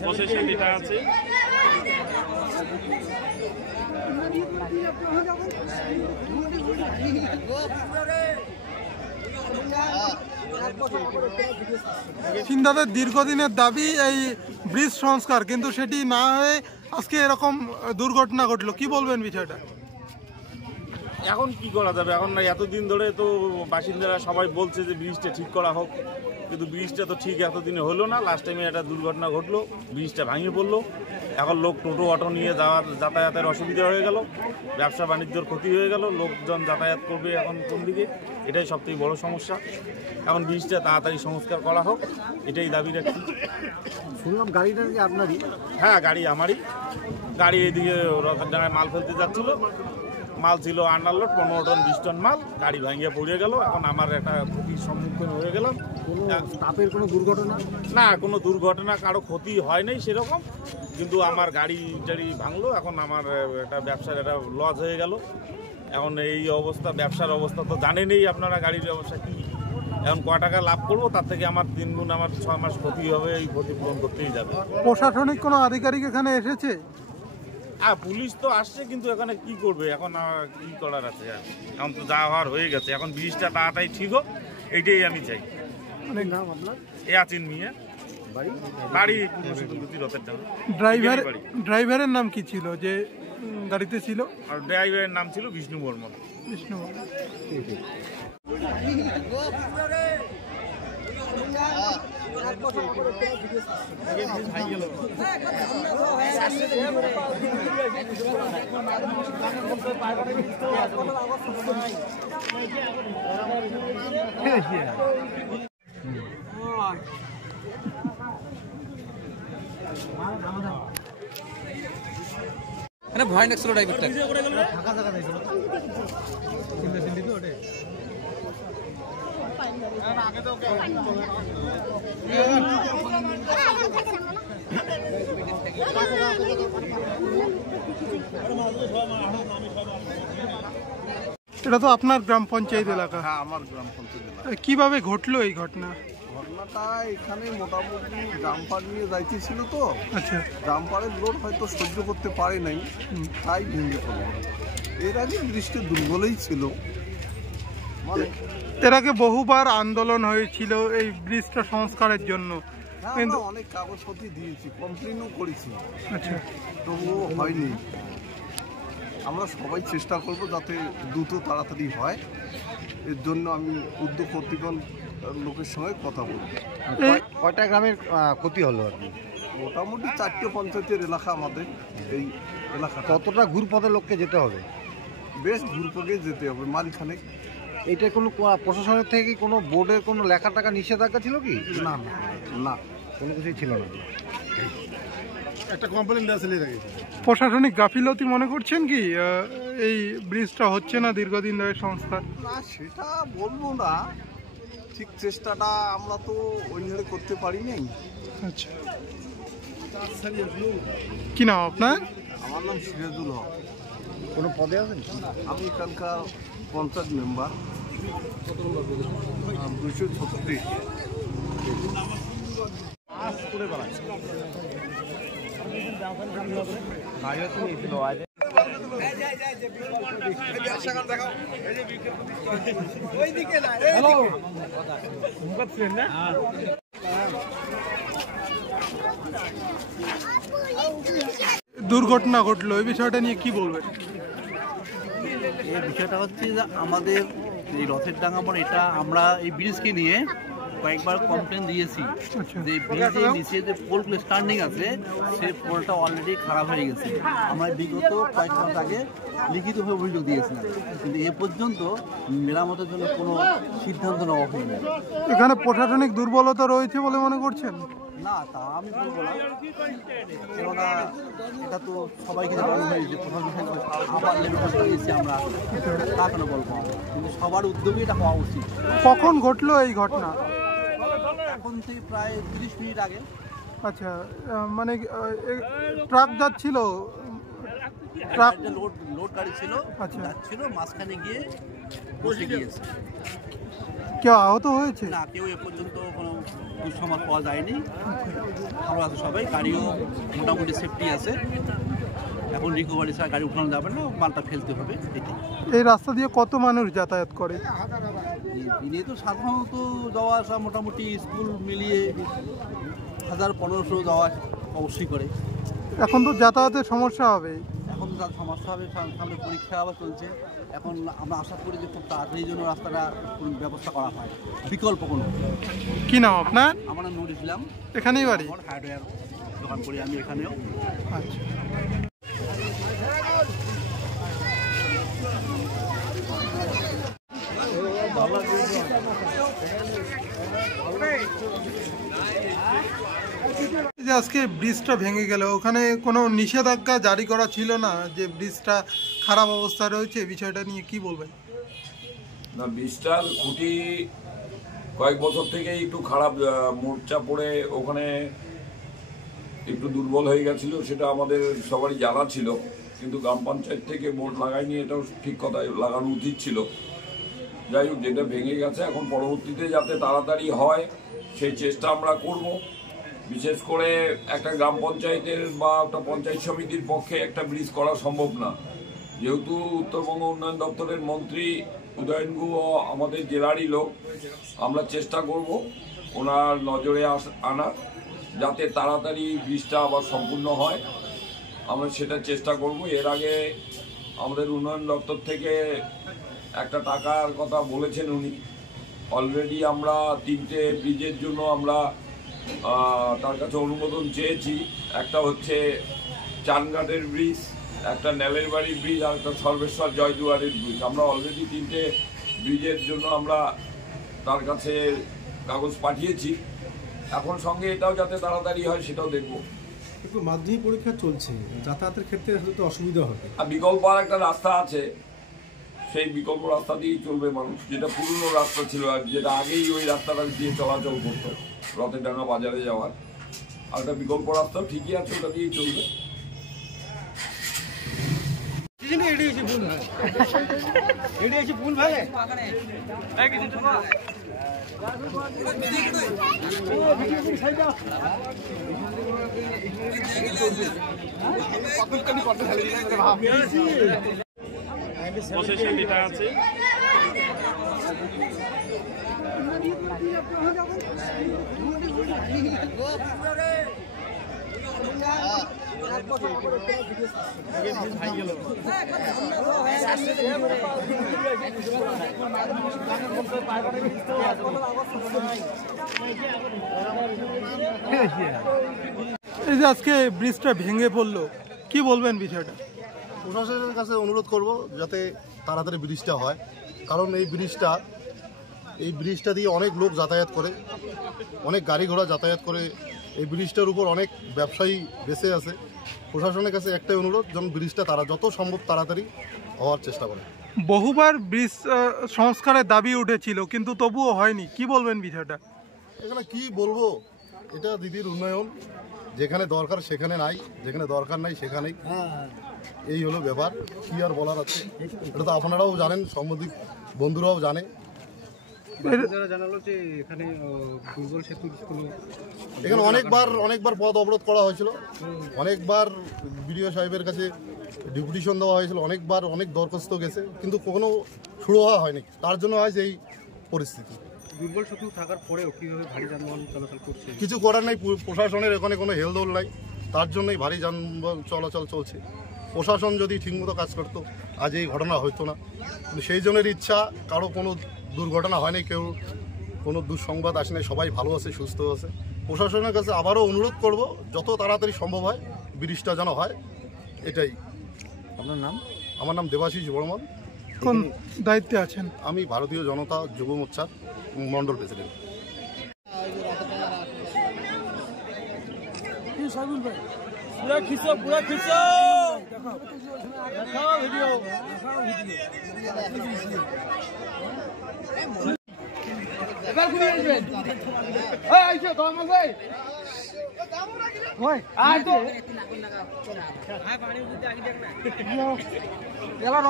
65টা আছে। বাসিন্দাদের দীর্ঘদিনের দাবি এই ব্রিজ সংস্কার, কিন্তু সেটি না হয়ে আজকে এরকম দুর্ঘটনা ঘটলো, কি বলবেন বিষয়টা? এখন কি করা যাবে, এখন না এতদিন ধরে তো বাসিন্দারা সবাই বলছে যে ব্রিজটা ঠিক করা হোক, কিন্তু ব্রিজটা তো ঠিক এতদিনে হলো না। লাস্ট টাইমে একটা দুর্ঘটনা ঘটলো, ব্রিজটা ভেঙে পড়লো। এখন লোক টোটো অটো নিয়ে যাতায়াতের অসুবিধা হয়ে গেল, ব্যবসা বাণিজ্যর ক্ষতি হয়ে গেল, লোকজন যাতায়াত করবে এখন কোন দিকে, এটাই সবথেকে বড় সমস্যা। এখন ব্রিজটা তাড়াতাড়ি সংস্কার করা হোক, এটাই দাবি রাখছি। শুনলাম গাড়িটা কি আপনারই? হ্যাঁ, গাড়ি আমারই। গাড়ি এদিকে রথেরডাঙ্গায় মাল ফেলতে যাচ্ছিল, মাল ছিল আন্ডারলোড 15 টন 20 টন মাল, গাড়ি ভাঙিয়ে পড়ে গেল। এখন আমার একটা ক্ষতির সম্মুখীন হয়ে গেলাম। স্টাফের কোনো দুর্ঘটনা? না, কোনো দুর্ঘটনা, কারো ক্ষতি হয় নাই সেরকম, কিন্তু আমার গাড়ি টাড়ি ভাঙলো। এখন আমার একটা ব্যবসার একটা লস হয়ে গেল। এখন এই অবস্থা, ব্যবসার অবস্থা তো জানেনই আপনারা, গাড়ির ব্যবসা কি। এখন ক টাকা লাভ করবো, তার থেকে আমার 3 গুণ আমার 6 মাস ক্ষতি হবে, এই ক্ষতিপূরণ করতেই যাবে। প্রশাসনিক কোনো আধিকারিক এখানে এসেছে? পুলিশ তো আসছে, কিন্তু এখানে কি করবে, এখন কি করার আছে? এখন তো যা হওয়ার হয়ে গেছে। এখন ব্রিজটা তাড়াতাড়ি ঠিক হোক, এইটাই আমি চাই। অনেক নাম আপনার? এ আছেন মিয়া, বাড়ি রথেরডাঙ্গা। ড্রাইভারের নাম কি ছিল যে গাড়িতে ছিল? আর ড্রাইভারের নাম ছিল বিষ্ণু বর্মন। বিষ্ণু বর্মন। ভয় লাগছিল ড্রাইভারটা। এটা তো আপনার গ্রাম পঞ্চায়েত এলাকা? হ্যাঁ, আমার গ্রাম পঞ্চায়েত এলাকা। কিভাবে ঘটলো এই ঘটনা? ঘটনাটা এখানে মোটামুটি জাম্পার নিয়ে যাইতেছিল তো। আচ্ছা। জাম্পারের লোড হয়তো সহ্য করতে পারে নাই, তাই ভেঙে পড়ল। এর আগে বৃষ্টি দুর্বলই ছিল। মানে এর আগে বহুবার আন্দোলন হয়েছিল এই ব্রিজটা সংস্কারের জন্য, কিন্তু অনেক কাগজপত্র দিয়েছি, কমপ্লেনও করেছি। আচ্ছা। তবুও হয়নি। আমরা সবাই চেষ্টা করব যাতে দ্রুত তাড়াতাড়ি হয়। এর জন্য আমি উদ্যোগ কর্তৃপক্ষ লোকের সঙ্গে কথা বলব। কয়টা গ্রামের ক্ষতি হলো আর কি? মোটামুটি 4টে পঞ্চায়েতের এলাকা আমাদের এই এলাকা। কতটা ঘুরপথে লোককে যেতে হবে? বেশ ঘুরপথে যেতে হবে, মাঝখানে। এটা কোনো প্রশাসনের থেকে কোনো বোর্ডের কোনো লেখা টাকা নিষেধাজ্ঞা ছিল কি? না না, কোনো কিছুই ছিল না। একটা কমপ্লেন দেওয়া ছিল। প্রশাসনিক গাফিলতি মনে করছেন কি এই ব্রিজটা হচ্ছে না দীর্ঘদিন ধরে সংস্কার? না, সেটা বলবো না। ঠিক চেষ্টাটা আমরা তো ওইভাবে করতে পারি নাই। আচ্ছা। কি নাম আপনার? আমার নাম সিরাজুল হক। কোনো পদে আছেন? আমি এখানকার পঞ্চায়েত মেম্বার। 236। দুর্ঘটনা ঘটলো, এই বিষয়টা নিয়ে কি বলবেন? এই বিষয়টা হচ্ছে যে আমাদের এই রথেরডাঙ্গা মোড়, এটা আমরা এই ব্রিজকে নিয়ে কয়েকবার কমপ্লেন দিয়েছি যে ব্রিজের নিচে যে পোলগুলো স্ট্যান্ডিং আছে, সেই পোলটা অলরেডি খারাপ হয়ে গেছে। আমরা বিগত কয়েক মাস আগে লিখিতভাবে অভিযোগ দিয়েছিলাম, কিন্তু এ পর্যন্ত মেরামতের জন্য কোনো সিদ্ধান্ত নেওয়া হয়নি। এখানে প্রশাসনিক দুর্বলতা রয়েছে বলে মনে করছেন? না, তা আমি বলবো না, কেননা এটা তো সবাইকে জানানো হয়েছে, প্রশাসন আবার লেভেল দিয়েছি আমরা, তা কেন বলবো, কিন্তু সবার উদ্যোগে এটা হওয়া উচিত। কখন ঘটলো এই ঘটনা? এখন থেকে প্রায় 30 মিনিট আগে। আচ্ছা, মানে ট্রাক যাচ্ছিল, ট্রাক লোড গাড়ি ছিল, আচ্ছা, যাচ্ছিল, মাঝখানে গিয়ে বসে গিয়েছে। কেউ আহত হয়েছে? না, কেউ এ পর্যন্ত কোনো খুচরো মাল পাওয়া যায়নি। ভালো আছে সবাই, গাড়িও মোটামুটি সেফটি আছে। এখন রিকভারি ছাড়া গাড়ি উঠানো যাবে না, মালটা ফেলতে হবে। এটাই। এই রাস্তা দিয়ে কত মানুষ যাতায়াত করে? দিনে তো সাধারণত যাওয়া আসা মোটামুটি স্কুল মিলিয়ে 1000-1500 যাওয়া অবশ্যই করে। এখন তো যাতায়াতের সমস্যা হবে। এখন তো তার সমস্যা হবে, সামনে পরীক্ষা আবার চলছে। এখন আমরা আশা করি যে খুব তাড়াতাড়ি জন্য রাস্তাটা কোনো ব্যবস্থা করা হয়, বিকল্প কোনো। কি নাম আপনার? আমার নাম নুর ইসলাম, এখানেই বাড়ি? হার্ডওয়্যার দোকান করি আমি এখানেও। আচ্ছা। যে আজকে ব্রিজটা ভেঙে গেল, ওখানে কোনো নিষেধাজ্ঞা জারি করা ছিল না যে ব্রিজটা খারাপ অবস্থায় রয়েছে, বিষয়টা নিয়ে কি বলবেন? না, ব্রিজটার খুঁটি কয়েক বছর থেকে একটু খারাপ, মোর্চা পড়ে ওখানে একটু দুর্বল হয়ে গেছিল, সেটা আমাদের সবারই জানা ছিল, কিন্তু গ্রাম পঞ্চায়েত থেকে বোর্ড লাগায়নি, এটাও ঠিক কথা, লাগানো উচিত ছিল। যাই হোক, যেটা ভেঙে গেছে, এখন পরবর্তীতে যাতে তাড়াতাড়ি হয় সেই চেষ্টা আমরা করব। বিশেষ করে একটা গ্রাম পঞ্চায়েতের বা একটা পঞ্চায়েত সমিতির পক্ষে একটা ব্রিজ করা সম্ভব না, যেহেতু উত্তরবঙ্গ উন্নয়ন দপ্তরের মন্ত্রী উদয়ন গুহ আমাদের জেলারই লোক। আমরা চেষ্টা করব ওনার নজরে আনার, যাতে তাড়াতাড়ি ব্রিজটা আবার সম্পূর্ণ হয়, আমরা সেটা চেষ্টা করব। এর আগে আমাদের উন্নয়ন দপ্তর থেকে একটা টাকার কথা বলেছেন উনি। অলরেডি আমরা 3টে ব্রিজের জন্য আমরা তার কাছে অনুমোদন চেয়েছি। একটা হচ্ছে চানঘাটের ব্রিজ, একটা নেলের বাড়ির ব্রিজ, আর একটা সর্বেশ্বর জয়দুয়ারের ব্রিজ। আমরা অলরেডি 3টে ব্রিজের জন্য আমরা তার কাছে কাগজ পাঠিয়েছি। এখন সঙ্গে এটাও যাতে তাড়াতাড়ি হয় সেটাও দেখব। একটু মাধ্যমিক পরীক্ষা চলছে, যাতায়াতের ক্ষেত্রে হয়তো অসুবিধা হবে। আর বিকল্প আর একটা রাস্তা আছে, সেই বিকল্প রাস্তা দিয়েই চলবে মানুষ, যেটা পুরনো রাস্তা ছিল আর যেটা আগেই ওই রাস্তাটা দিয়ে চলাচল করতো রথের ডাঙ্গা বাজারে যাওয়ার। আর একটা বিকল্প রাস্তা ঠিকই আছে, ওটা দিয়েই চলবে। প্রসেশন যেটা আছে এই যে আজকে ব্রিজটা ভেঙে পড়লো, কি বলবেন বিষয়টা? প্রশাসনের কাছে অনুরোধ করব যাতে তাড়াতাড়ি ব্রিজটা হয়, কারণ এই ব্রিজটা দিয়ে অনেক লোক যাতায়াত করে, অনেক গাড়ি ঘোড়া যাতায়াত করে। এই ব্রিজটার উপর অনেক ব্যবসায়ী বেঁচে আছে। প্রশাসনের কাছে একটাই অনুরোধ, যেন ব্রিজটা যত সম্ভব তাড়াতাড়ি হওয়ার চেষ্টা করে। বহুবার ব্রিজ সংস্কারের দাবি উঠেছিল, কিন্তু তবুও হয়নি, কি বলবেন বিষয়টা? এখানে কি বলবো, এটা দিদির উন্নয়ন, যেখানে দরকার সেখানে নাই, যেখানে দরকার নাই সেখানেই। এই হলো ব্যাপার, কি আর বলার আছে। এটা তো আপনারাও জানেন, সাংবাদিক বন্ধুরাও জানে। জানালো যে এখানে দুর্বল সেতুর কোনো এখানে অনেকবার পথ অবরোধ করা হয়েছিল, অনেকবার বিডিও সাহেবের কাছে ডেপুটেশন দেওয়া হয়েছিল, অনেক দরখাস্ত গেছে, কিন্তু কখনো শুরু হওয়া হয়নি। তার জন্য হয়েছে এই পরিস্থিতি। দুর্বল সেতু থাকার পরেও কীভাবে ভারী যানবাহন চলাচল করছে? কিছু করার নাই, প্রশাসনের এখানে কোনো হেলদোল নাই, তার জন্যই ভারী যানবাহন চলাচল চলছে। প্রশাসন যদি ঠিকমতো কাজ করতো আজ এই ঘটনা হতো না, কিন্তু সেই জনের ইচ্ছা, কারো কোনো দুর্ঘটনা হয়নি, কেউ কোনো দুঃসংবাদ আসে নাই, সবাই ভালো আছে, সুস্থ আছে। প্রশাসনের কাছে আবারও অনুরোধ করব, যত তাড়াতাড়ি সম্ভব হয় ব্রিজটা যেন হয়, এটাই। আপনার নাম? আমার নাম দেবাশিস বর্মন। কোন দায়িত্বে আছেন? আমি ভারতীয় জনতা যুব মোর্চার মন্ডল প্রেসিডেন্ট। এবার